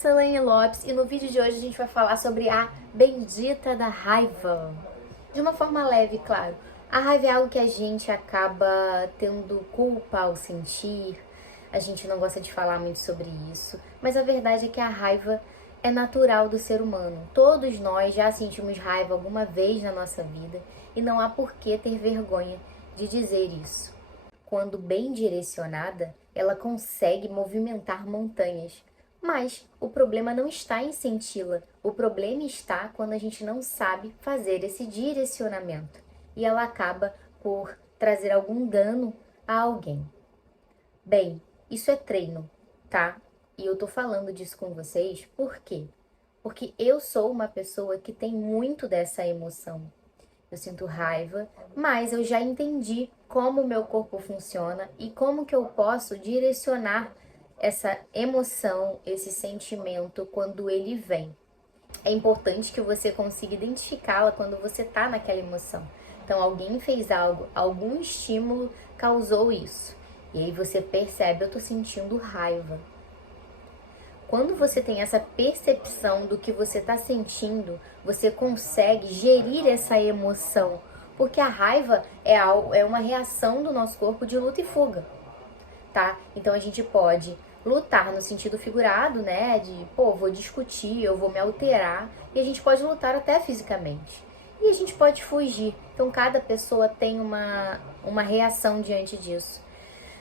sou a Elaine Lopes e no vídeo de hoje a gente vai falar sobre a bendita da raiva. De uma forma leve, claro. A raiva é algo que a gente acaba tendo culpa ao sentir, a gente não gosta de falar muito sobre isso, mas a verdade é que a raiva é natural do ser humano. Todos nós já sentimos raiva alguma vez na nossa vida e não há por que ter vergonha de dizer isso. Quando bem direcionada, ela consegue movimentar montanhas. Mas o problema não está em senti-la, o problema está quando a gente não sabe fazer esse direcionamento e ela acaba por trazer algum dano a alguém. Bem, isso é treino, tá? E eu tô falando disso com vocês por quê? Porque eu sou uma pessoa que tem muito dessa emoção. Eu sinto raiva, mas eu já entendi como o meu corpo funciona e como que eu posso direcionar essa emoção, esse sentimento quando ele vem. É importante que você consiga identificá-la quando você está naquela emoção. Então, alguém fez algo, algum estímulo causou isso. E aí você percebe, eu tô sentindo raiva. Quando você tem essa percepção do que você está sentindo, você consegue gerir essa emoção. Porque a raiva é uma reação do nosso corpo de luta e fuga, tá? Então a gente pode lutar no sentido figurado, né? De, vou discutir, eu vou me alterar. E a gente pode lutar até fisicamente. E a gente pode fugir. Então cada pessoa tem uma reação diante disso.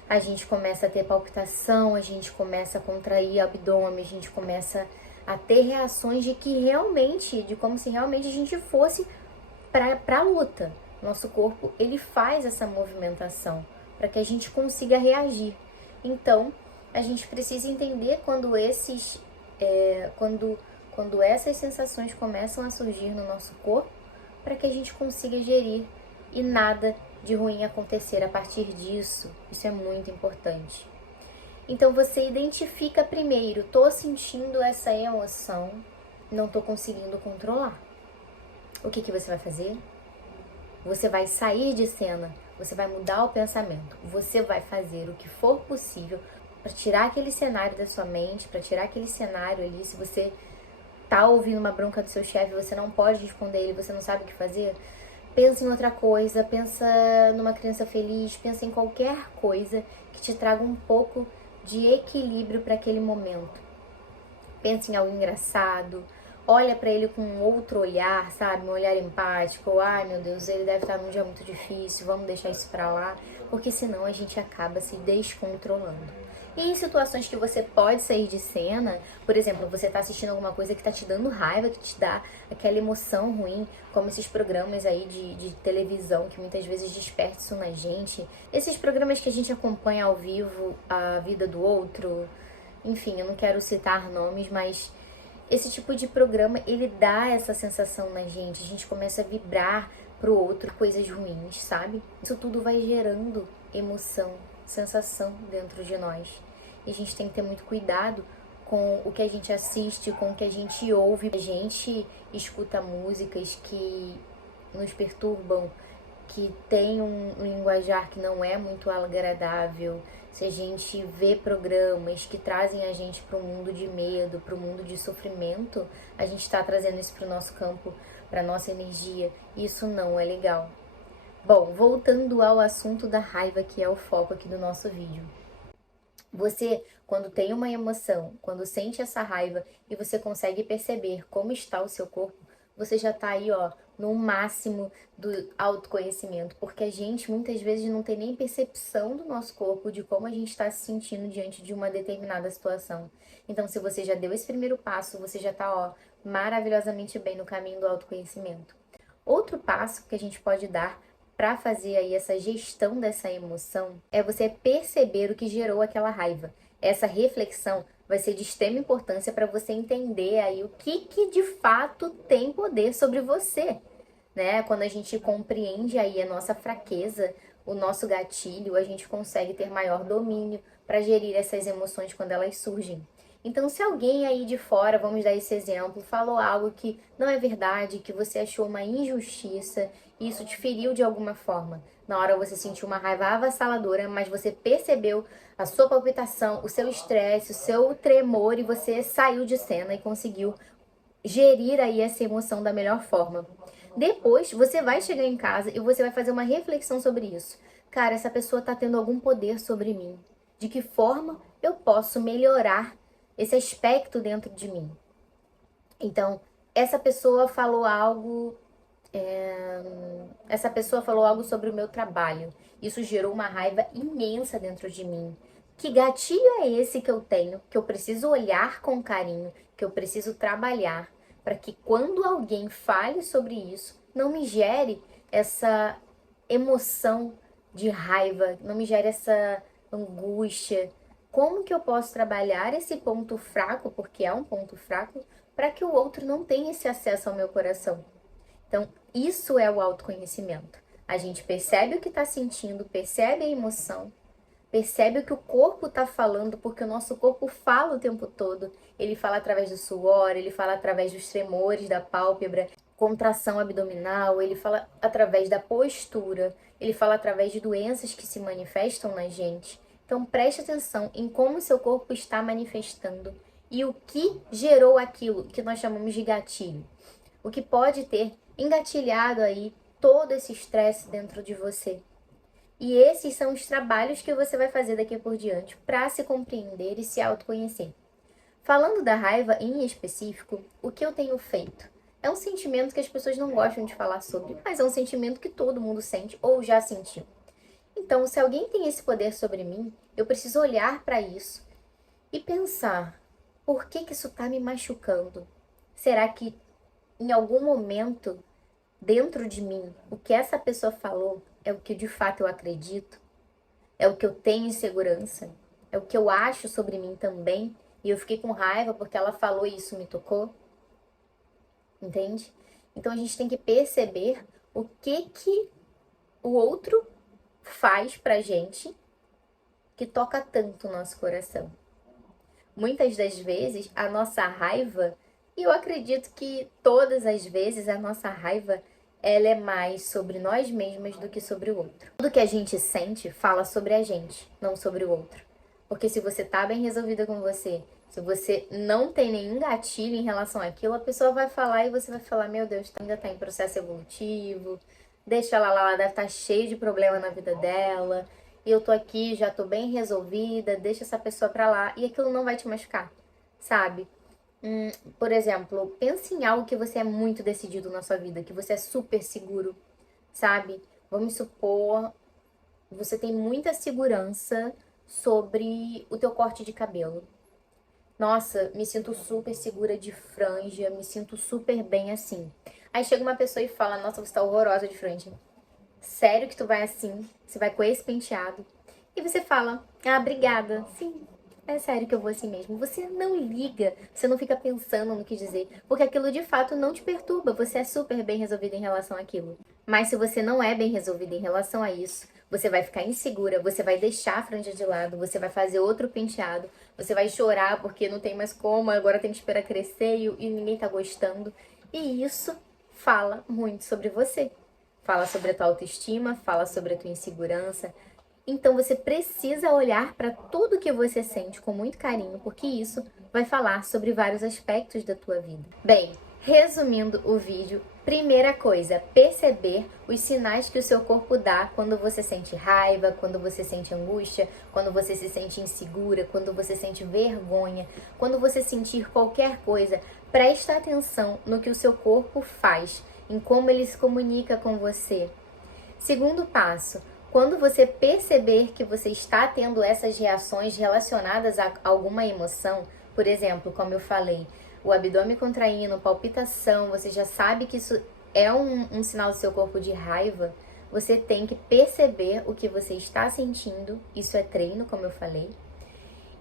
A gente começa a ter palpitação, a gente começa a contrair o abdômen, a gente começa a ter reações de como se realmente a gente fosse para a luta. Nosso corpo, ele faz essa movimentação para que a gente consiga reagir. Então, a gente precisa entender quando essas sensações começam a surgir no nosso corpo, para que a gente consiga gerir e nada de ruim acontecer a partir disso. Isso é muito importante. Então você identifica primeiro, tô sentindo essa emoção, não tô conseguindo controlar. O que você vai fazer? Você vai sair de cena, você vai mudar o pensamento, você vai fazer o que for possível para tirar aquele cenário da sua mente, para tirar aquele cenário ali. Se você tá ouvindo uma bronca do seu chefe, você não pode responder ele, você não sabe o que fazer, pensa em outra coisa, pensa numa criança feliz, pensa em qualquer coisa que te traga um pouco de equilíbrio para aquele momento. Pensa em algo engraçado, olha para ele com um outro olhar, sabe? Um olhar empático. Ai, meu Deus, ele deve estar num dia muito difícil, vamos deixar isso para lá, porque senão a gente acaba se descontrolando. E em situações que você pode sair de cena, por exemplo, você tá assistindo alguma coisa que tá te dando raiva, que te dá aquela emoção ruim, como esses programas aí de televisão que muitas vezes despertam isso na gente. Esses programas que a gente acompanha ao vivo a vida do outro, enfim, eu não quero citar nomes, mas esse tipo de programa, ele dá essa sensação na gente. A gente começa a vibrar pro outro coisas ruins, sabe? Isso tudo vai gerando emoção, sensação dentro de nós. E a gente tem que ter muito cuidado com o que a gente assiste, com o que a gente ouve. A gente escuta músicas que nos perturbam, que tem um linguajar que não é muito agradável, se a gente vê programas que trazem a gente para o mundo de medo, para o mundo de sofrimento, a gente está trazendo isso para o nosso campo, para a nossa energia, e isso não é legal. Bom, voltando ao assunto da raiva, que é o foco aqui do nosso vídeo. Você, quando tem uma emoção, quando sente essa raiva e você consegue perceber como está o seu corpo, você já tá aí, no máximo do autoconhecimento, porque a gente muitas vezes não tem nem percepção do nosso corpo, de como a gente está se sentindo diante de uma determinada situação. Então, se você já deu esse primeiro passo, você já tá, maravilhosamente bem no caminho do autoconhecimento. Outro passo que a gente pode dar para fazer aí essa gestão dessa emoção é você perceber o que gerou aquela raiva. Essa reflexão vai ser de extrema importância para você entender aí o que de fato tem poder sobre você, né? Quando a gente compreende aí a nossa fraqueza, o nosso gatilho, a gente consegue ter maior domínio para gerir essas emoções quando elas surgem. Então, se alguém aí de fora, vamos dar esse exemplo, falou algo que não é verdade, que você achou uma injustiça, e isso te feriu de alguma forma, na hora você sentiu uma raiva avassaladora, mas você percebeu a sua palpitação, o seu estresse, o seu tremor, e você saiu de cena e conseguiu gerir aí essa emoção da melhor forma. Depois, você vai chegar em casa e você vai fazer uma reflexão sobre isso. Cara, essa pessoa tá tendo algum poder sobre mim. De que forma eu posso melhorar esse aspecto dentro de mim? Então, essa pessoa falou algo, sobre o meu trabalho. Isso gerou uma raiva imensa dentro de mim. Que gatilho é esse que eu tenho, que eu preciso olhar com carinho, que eu preciso trabalhar, para que quando alguém fale sobre isso, não me gere essa emoção de raiva, não me gere essa angústia. Como que eu posso trabalhar esse ponto fraco, porque é um ponto fraco, para que o outro não tenha esse acesso ao meu coração? Então, isso é o autoconhecimento. A gente percebe o que está sentindo, percebe a emoção, percebe o que o corpo está falando, porque o nosso corpo fala o tempo todo. Ele fala através do suor, ele fala através dos tremores da pálpebra, contração abdominal, ele fala através da postura, ele fala através de doenças que se manifestam na gente. Então preste atenção em como o seu corpo está manifestando e o que gerou aquilo que nós chamamos de gatilho. O que pode ter engatilhado aí todo esse estresse dentro de você. E esses são os trabalhos que você vai fazer daqui por diante para se compreender e se autoconhecer. Falando da raiva em específico, o que eu tenho feito? É um sentimento que as pessoas não gostam de falar sobre, mas é um sentimento que todo mundo sente ou já sentiu. Então, se alguém tem esse poder sobre mim, eu preciso olhar para isso e pensar: por que isso está me machucando? Será que em algum momento dentro de mim o que essa pessoa falou é o que de fato eu acredito? É o que eu tenho insegurança? É o que eu acho sobre mim também? E eu fiquei com raiva porque ela falou e isso me tocou? Entende? Então a gente tem que perceber o que o outro faz pra gente que toca tanto o nosso coração. Muitas das vezes a nossa raiva, e eu acredito que todas as vezes a nossa raiva, ela é mais sobre nós mesmas do que sobre o outro. Tudo que a gente sente fala sobre a gente, não sobre o outro. Porque se você tá bem resolvida com você, se você não tem nenhum gatilho em relação àquilo, a pessoa vai falar e você vai falar: meu Deus, ainda tá em processo evolutivo, deixa ela lá, ela deve estar cheia de problema na vida dela, e eu tô aqui, já tô bem resolvida, deixa essa pessoa pra lá, e aquilo não vai te machucar, sabe? Por exemplo, pense em algo que você é muito decidido na sua vida, que você é super seguro, sabe? Vamos supor, você tem muita segurança sobre o teu corte de cabelo. Nossa, me sinto super segura de franja, me sinto super bem assim. Aí chega uma pessoa e fala: nossa, você tá horrorosa de franja. Sério que tu vai assim? Você vai com esse penteado? E você fala: ah, obrigada. Sim, é sério que eu vou assim mesmo. Você não liga, você não fica pensando no que dizer, porque aquilo de fato não te perturba, você é super bem resolvida em relação àquilo. Mas se você não é bem resolvida em relação a isso, você vai ficar insegura, você vai deixar a franja de lado, você vai fazer outro penteado, você vai chorar porque não tem mais como, agora tem que esperar crescer e ninguém tá gostando. E isso fala muito sobre você. Fala sobre a tua autoestima, fala sobre a tua insegurança. Então você precisa olhar para tudo que você sente com muito carinho, porque isso vai falar sobre vários aspectos da tua vida. Bem, resumindo o vídeo, primeira coisa, perceber os sinais que o seu corpo dá quando você sente raiva, quando você sente angústia, quando você se sente insegura, quando você sente vergonha, quando você sentir qualquer coisa. Presta atenção no que o seu corpo faz, em como ele se comunica com você. Segundo passo, quando você perceber que você está tendo essas reações relacionadas a alguma emoção, por exemplo, como eu falei, o abdômen contraindo, palpitação, você já sabe que isso é um sinal do seu corpo de raiva, você tem que perceber o que você está sentindo, isso é treino, como eu falei,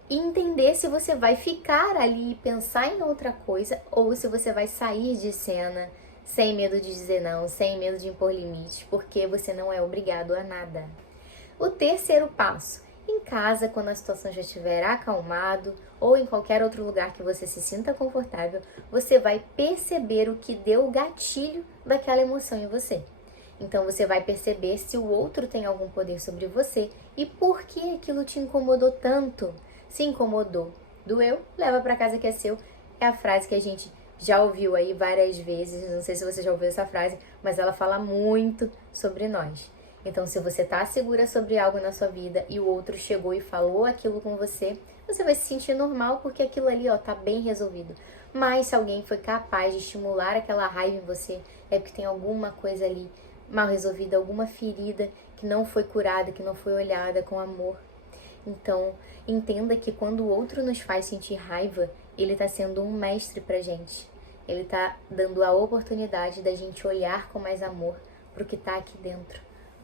e entender se você vai ficar ali e pensar em outra coisa ou se você vai sair de cena sem medo de dizer não, sem medo de impor limites, porque você não é obrigado a nada. O terceiro passo, Em casa, quando a situação já estiver acalmado, ou em qualquer outro lugar que você se sinta confortável, você vai perceber o que deu o gatilho daquela emoção em você. Então você vai perceber se o outro tem algum poder sobre você e por que aquilo te incomodou tanto. Se incomodou, doeu, leva para casa que é seu. É a frase que a gente já ouviu aí várias vezes, não sei se você já ouviu essa frase, mas ela fala muito sobre nós. Então, se você tá segura sobre algo na sua vida e o outro chegou e falou aquilo com você, você vai se sentir normal porque aquilo ali, ó, tá bem resolvido. Mas se alguém foi capaz de estimular aquela raiva em você, é porque tem alguma coisa ali mal resolvida, alguma ferida que não foi curada, que não foi olhada com amor. Então, entenda que quando o outro nos faz sentir raiva, ele está sendo um mestre pra gente. Ele está dando a oportunidade da gente olhar com mais amor pro que está aqui dentro,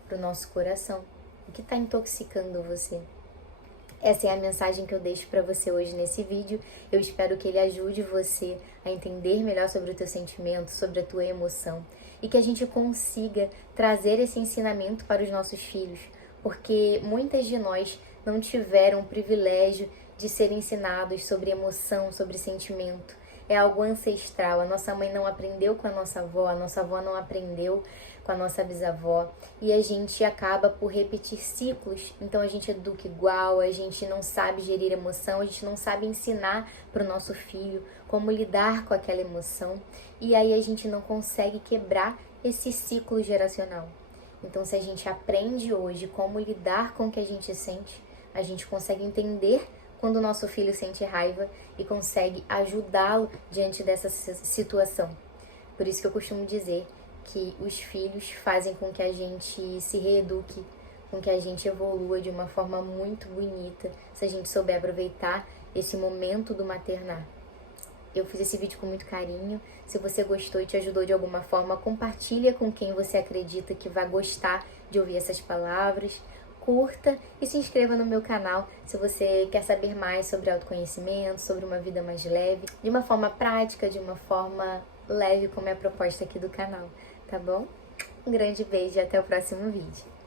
pro nosso coração, o que está intoxicando você. Essa é a mensagem que eu deixo para você hoje nesse vídeo. Eu espero que ele ajude você a entender melhor sobre o teu sentimento, sobre a tua emoção e que a gente consiga trazer esse ensinamento para os nossos filhos, porque muitas de nós não tiveram o privilégio de ser ensinados sobre emoção, sobre sentimento. É algo ancestral. A nossa mãe não aprendeu com a nossa avó não aprendeu com a nossa bisavó, e a gente acaba por repetir ciclos. Então a gente educa igual, a gente não sabe gerir emoção, a gente não sabe ensinar para o nosso filho como lidar com aquela emoção, e aí a gente não consegue quebrar esse ciclo geracional. Então, se a gente aprende hoje como lidar com o que a gente sente, a gente consegue entender quando o nosso filho sente raiva e consegue ajudá-lo diante dessa situação. Por isso que eu costumo dizer que os filhos fazem com que a gente se reeduque, com que a gente evolua de uma forma muito bonita, se a gente souber aproveitar esse momento do maternar. Eu fiz esse vídeo com muito carinho. Se você gostou e te ajudou de alguma forma, compartilha com quem você acredita que vai gostar de ouvir essas palavras. Curta e se inscreva no meu canal se você quer saber mais sobre autoconhecimento, sobre uma vida mais leve, de uma forma prática, de uma forma leve, como é a proposta aqui do canal, tá bom? Um grande beijo e até o próximo vídeo.